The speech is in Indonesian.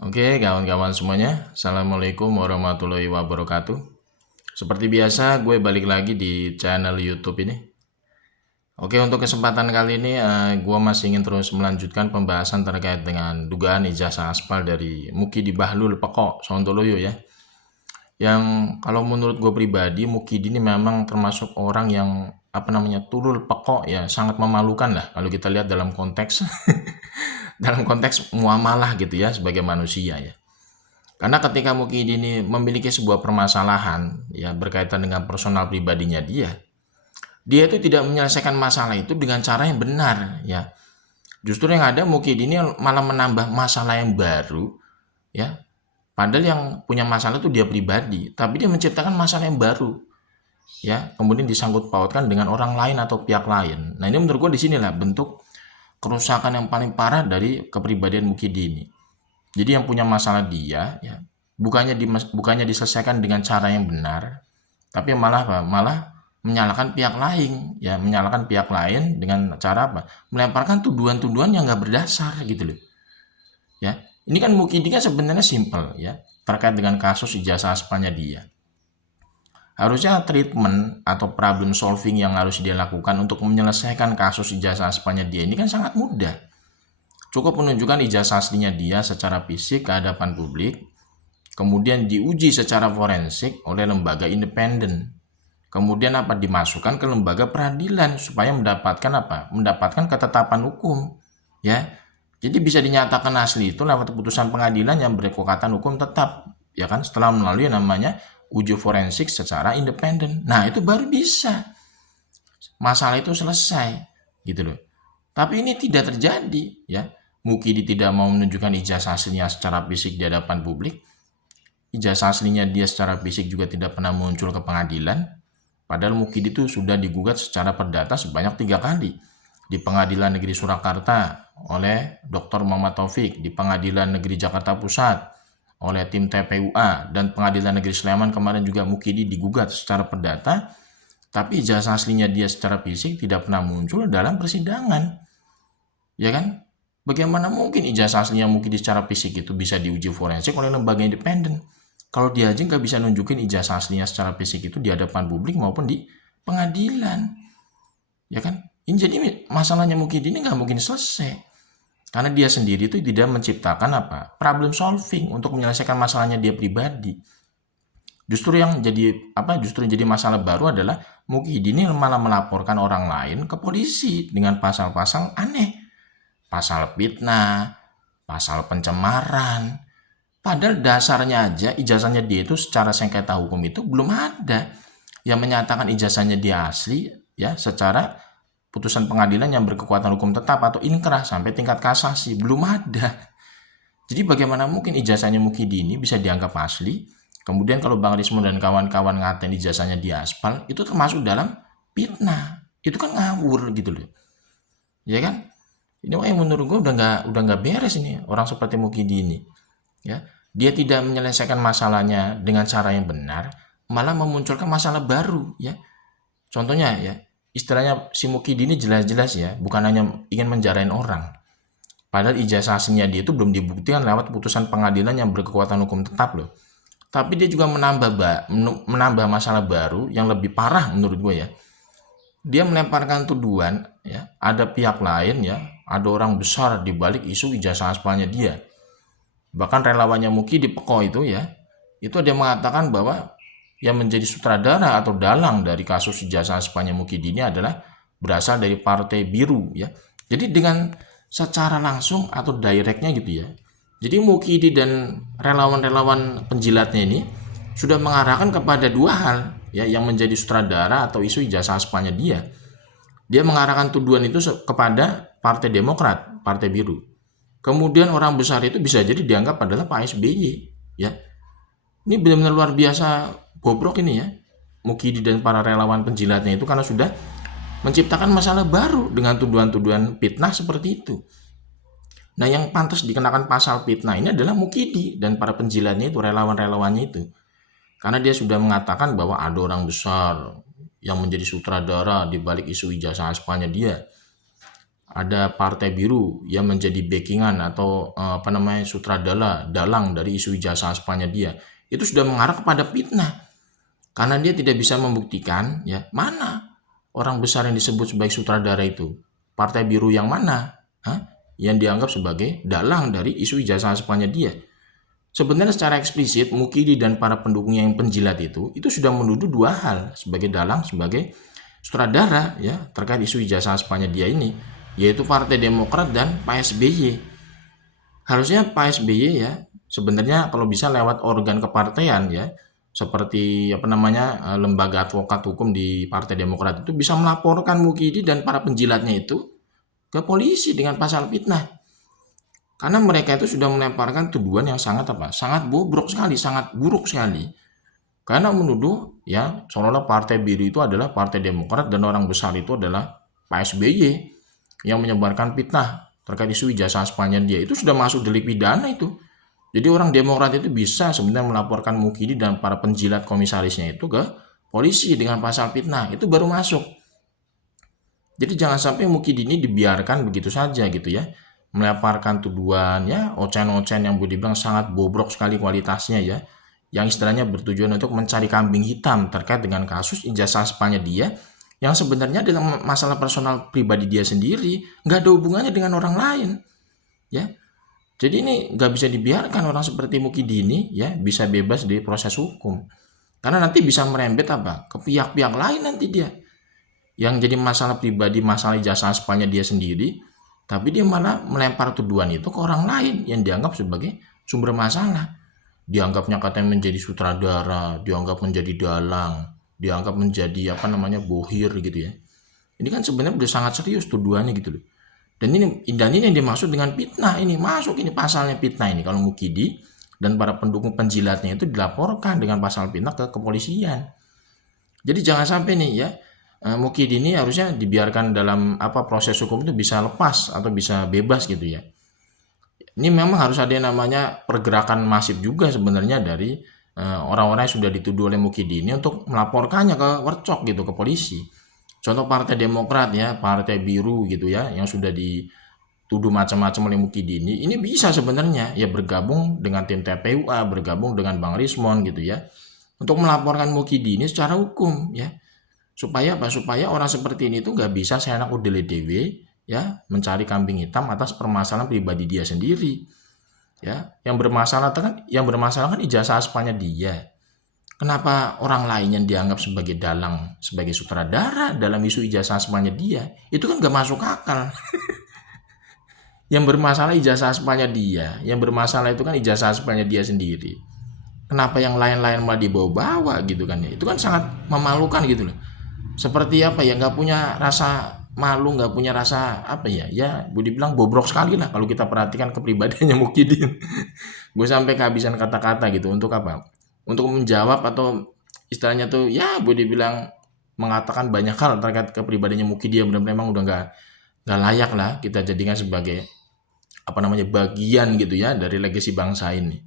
Oke, kawan-kawan semuanya, Assalamualaikum warahmatullahi wabarakatuh. Seperti biasa, gue balik lagi di channel YouTube ini. Oke, untuk kesempatan kali ini, gue masih ingin terus melanjutkan pembahasan terkait dengan dugaan ijazah aspal dari Mukidi Bahlul Peko, Sontoloyo ya. Yang kalau menurut gue pribadi, Mukidi ini memang termasuk orang yang tulul peko ya, sangat memalukan lah kalau kita lihat dalam konteks dalam konteks muamalah gitu ya sebagai manusia ya. Karena ketika Mukidi ini memiliki sebuah permasalahan ya berkaitan dengan personal pribadinya dia itu tidak menyelesaikan masalah itu dengan cara yang benar ya. Justru yang ada Mukidi ini malah menambah masalah yang baru ya. Padahal yang punya masalah itu dia pribadi, tapi dia menciptakan masalah yang baru ya. Kemudian disangkut pautkan dengan orang lain atau pihak lain. Nah, ini menurut gue di sinilah bentuk kerusakan yang paling parah dari kepribadian Mukidi ini. Jadi yang punya masalah dia ya, bukannya diselesaikan dengan cara yang benar, tapi malah apa? Malah menyalahkan pihak lain, ya menyalahkan pihak lain dengan cara apa? Melemparkan tuduhan-tuduhan yang nggak berdasar gitu loh. Ya, ini kan Mukidi kan sebenarnya simpel ya terkait dengan kasus ijazah aspalnya dia. Harusnya treatment atau problem solving yang harus dia lakukan untuk menyelesaikan kasus ijazah aspalnya dia ini kan sangat mudah. Cukup menunjukkan ijazah aslinya dia secara fisik ke hadapan publik, kemudian diuji secara forensik oleh lembaga independen. Kemudian apa dimasukkan ke lembaga peradilan supaya mendapatkan apa? Mendapatkan ketetapan hukum, ya. Jadi bisa dinyatakan asli itu lewat putusan pengadilan yang berkekuatan hukum tetap, ya kan? Setelah melalui namanya uji forensik secara independen. Nah, itu baru bisa masalah itu selesai, gitu loh. Tapi ini tidak terjadi, ya. Mukidi tidak mau menunjukkan ijazah aslinya secara fisik di hadapan publik. Ijazah aslinya dia secara fisik juga tidak pernah muncul ke pengadilan. Padahal Mukidi itu sudah digugat secara perdata sebanyak 3 kali. Di Pengadilan Negeri Surakarta oleh Dr. Muhammad Taufik, di Pengadilan Negeri Jakarta Pusat oleh tim TPUA, dan Pengadilan Negeri Sleman kemarin juga Mukidi digugat secara perdata, tapi ijazah aslinya dia secara fisik tidak pernah muncul dalam persidangan. Ya kan? Bagaimana mungkin ijazah aslinya Mukidi secara fisik itu bisa diuji forensik oleh lembaga independen? Kalau dia aja nggak bisa nunjukin ijazah aslinya secara fisik itu di hadapan publik maupun di pengadilan, ya kan? Ini jadi masalahnya Mukidi ini nggak mungkin selesai karena dia sendiri itu tidak menciptakan apa problem solving untuk menyelesaikan masalahnya dia pribadi. Justru yang jadi masalah baru adalah Mukidi ini malah melaporkan orang lain ke polisi dengan pasal-pasal aneh, pasal fitnah, pasal pencemaran. Padahal dasarnya aja ijazahnya dia itu secara sengketa hukum itu belum ada yang menyatakan ijazahnya dia asli ya secara putusan pengadilan yang berkekuatan hukum tetap atau inkrah sampai tingkat kasasi belum ada. Jadi bagaimana mungkin ijazahnya Mukidi ini bisa dianggap asli? Kemudian kalau Bang Rismo dan kawan-kawan ngatain ijazahnya diaspal, itu termasuk dalam fitnah. Itu kan ngawur gitu loh. Ya kan? Ini yang menurut gue udah nggak beres ini orang seperti Mukidi ini. Ya, dia tidak menyelesaikan masalahnya dengan cara yang benar, malah memunculkan masalah baru. Ya, contohnya ya, istilahnya si Mukidi ini jelas-jelas ya, bukan hanya ingin menjarain orang. Padahal ijazah aslinya dia itu belum dibuktikan lewat putusan pengadilan yang berkekuatan hukum tetap loh. Tapi dia juga menambah masalah baru yang lebih parah menurut gue ya. Dia melemparkan tuduhan ya, ada pihak lain ya, ada orang besar di balik isu ijazah aspalnya dia. Bahkan relawannya Muki di Peko itu ya, itu ada yang mengatakan bahwa yang menjadi sutradara atau dalang dari kasus ijazah aspalnya Mukidi ini adalah berasal dari Partai Biru ya. Jadi dengan secara langsung atau directnya gitu ya. Jadi Mukidi dan relawan-relawan penjilatnya ini sudah mengarahkan kepada dua hal ya yang menjadi sutradara atau isu ijazah aspalnya dia. Dia mengarahkan tuduhan itu kepada Partai Demokrat, Partai Biru. Kemudian orang besar itu bisa jadi dianggap adalah Pak SBY ya. Ini benar-benar luar biasa bobrok ini ya. Mukidi dan para relawan penjilatnya itu karena sudah menciptakan masalah baru dengan tuduhan-tuduhan fitnah seperti itu. Nah, yang pantas dikenakan pasal fitnah ini adalah Mukidi dan para penjilatnya itu, relawan-relawannya itu. Karena dia sudah mengatakan bahwa ada orang besar yang menjadi sutradara di balik isu ijazah aspalnya dia. ada Partai Biru yang menjadi backingan atau apa namanya sutradara dalang dari isu ijazah aspanya dia, itu sudah mengarah kepada fitnah karena dia tidak bisa membuktikan ya mana orang besar yang disebut sebagai sutradara itu, Partai Biru yang mana, Hah? Yang dianggap sebagai dalang dari isu ijazah aspanya dia. Sebenarnya secara eksplisit Mukidi dan para pendukungnya yang penjilat itu sudah menuduh dua hal sebagai dalang, sebagai sutradara ya terkait isu ijazah aspanya dia ini, yaitu Partai Demokrat dan Pak SBY. Harusnya Pak SBY ya sebenarnya kalau bisa lewat organ kepartean ya seperti apa namanya lembaga advokat hukum di Partai Demokrat itu bisa melaporkan Mukidi dan para penjilatnya itu ke polisi dengan pasal fitnah. Karena mereka itu sudah melemparkan tuduhan yang sangat apa? Sangat bobrok sekali, sangat buruk sekali. Karena menuduh ya seolah-olah Partai Biru itu adalah Partai Demokrat dan orang besar itu adalah Pak SBY yang menyebarkan fitnah terkait isu ijazah aspanya dia. Itu sudah masuk delik pidana itu. Jadi orang Demokrat itu bisa sebenarnya melaporkan Mukidi dan para penjilat komisarisnya itu ke polisi dengan pasal fitnah. Itu baru masuk. Jadi jangan sampai Mukidi ini dibiarkan begitu saja gitu ya. Melemparkan tuduhan ya, ocehan-ocehan yang boleh dibilang sangat bobrok sekali kualitasnya ya. Yang istilahnya bertujuan untuk mencari kambing hitam terkait dengan kasus ijazah aspanya dia yang sebenarnya adalah masalah personal pribadi dia sendiri, nggak ada hubungannya dengan orang lain ya. Jadi ini nggak bisa dibiarkan orang seperti Mukidi ini ya bisa bebas di proses hukum. Karena nanti bisa merembet apa? Ke pihak-pihak lain nanti dia. Yang jadi masalah pribadi, masalah ijazah aspanya dia sendiri, tapi dia malah melempar tuduhan itu ke orang lain yang dianggap sebagai sumber masalah. Dianggapnya katanya menjadi sutradara, dianggap menjadi dalang, dianggap menjadi apa namanya bohir gitu ya. Ini kan sebenarnya udah sangat serius tuduhannya gitu loh. Dan ini yang dimaksud dengan fitnah ini masuk ini pasalnya fitnah ini kalau Mukidi dan para pendukung penjilatnya itu dilaporkan dengan pasal fitnah ke kepolisian. Jadi jangan sampai nih ya Mukidi ini harusnya dibiarkan dalam apa proses hukum itu bisa lepas atau bisa bebas gitu ya. Ini memang harus ada yang namanya pergerakan masif juga sebenarnya dari orang-orang yang sudah dituduh oleh Mukidi ini untuk melaporkannya ke Wercok gitu ke polisi. Contoh Partai Demokrat ya, Partai Biru gitu ya yang sudah dituduh macam-macam oleh Mukidi ini bisa sebenarnya ya bergabung dengan tim TPUA, bergabung dengan Bang Rismon gitu ya untuk melaporkan Mukidi ini secara hukum ya. Supaya apa? Supaya orang seperti ini tuh nggak bisa seenak udele dewe ya mencari kambing hitam atas permasalahan pribadi dia sendiri. Ya, yang bermasalah kan ijazah aspanya dia. Kenapa orang lain yang dianggap sebagai dalang, sebagai sutradara dalam isu ijazah aspanya dia, itu kan nggak masuk akal. Yang bermasalah ijazah aspanya dia, yang bermasalah itu kan ijazah aspanya dia sendiri. Kenapa yang lain-lain malah dibawa-bawa gitu kan ya? Itu kan sangat memalukan gitu loh. Seperti apa ya, nggak punya rasa malu, nggak punya rasa apa ya, ya boleh dibilang bobrok sekali lah kalau kita perhatikan kepribadiannya Mukidin. Gue sampai kehabisan kata-kata gitu untuk apa? Untuk menjawab atau istilahnya tuh ya boleh dibilang mengatakan banyak hal terkait kepribadiannya Mukidi yang benar-benar memang udah nggak layak lah kita jadikan sebagai apa namanya bagian gitu ya dari legasi bangsa ini.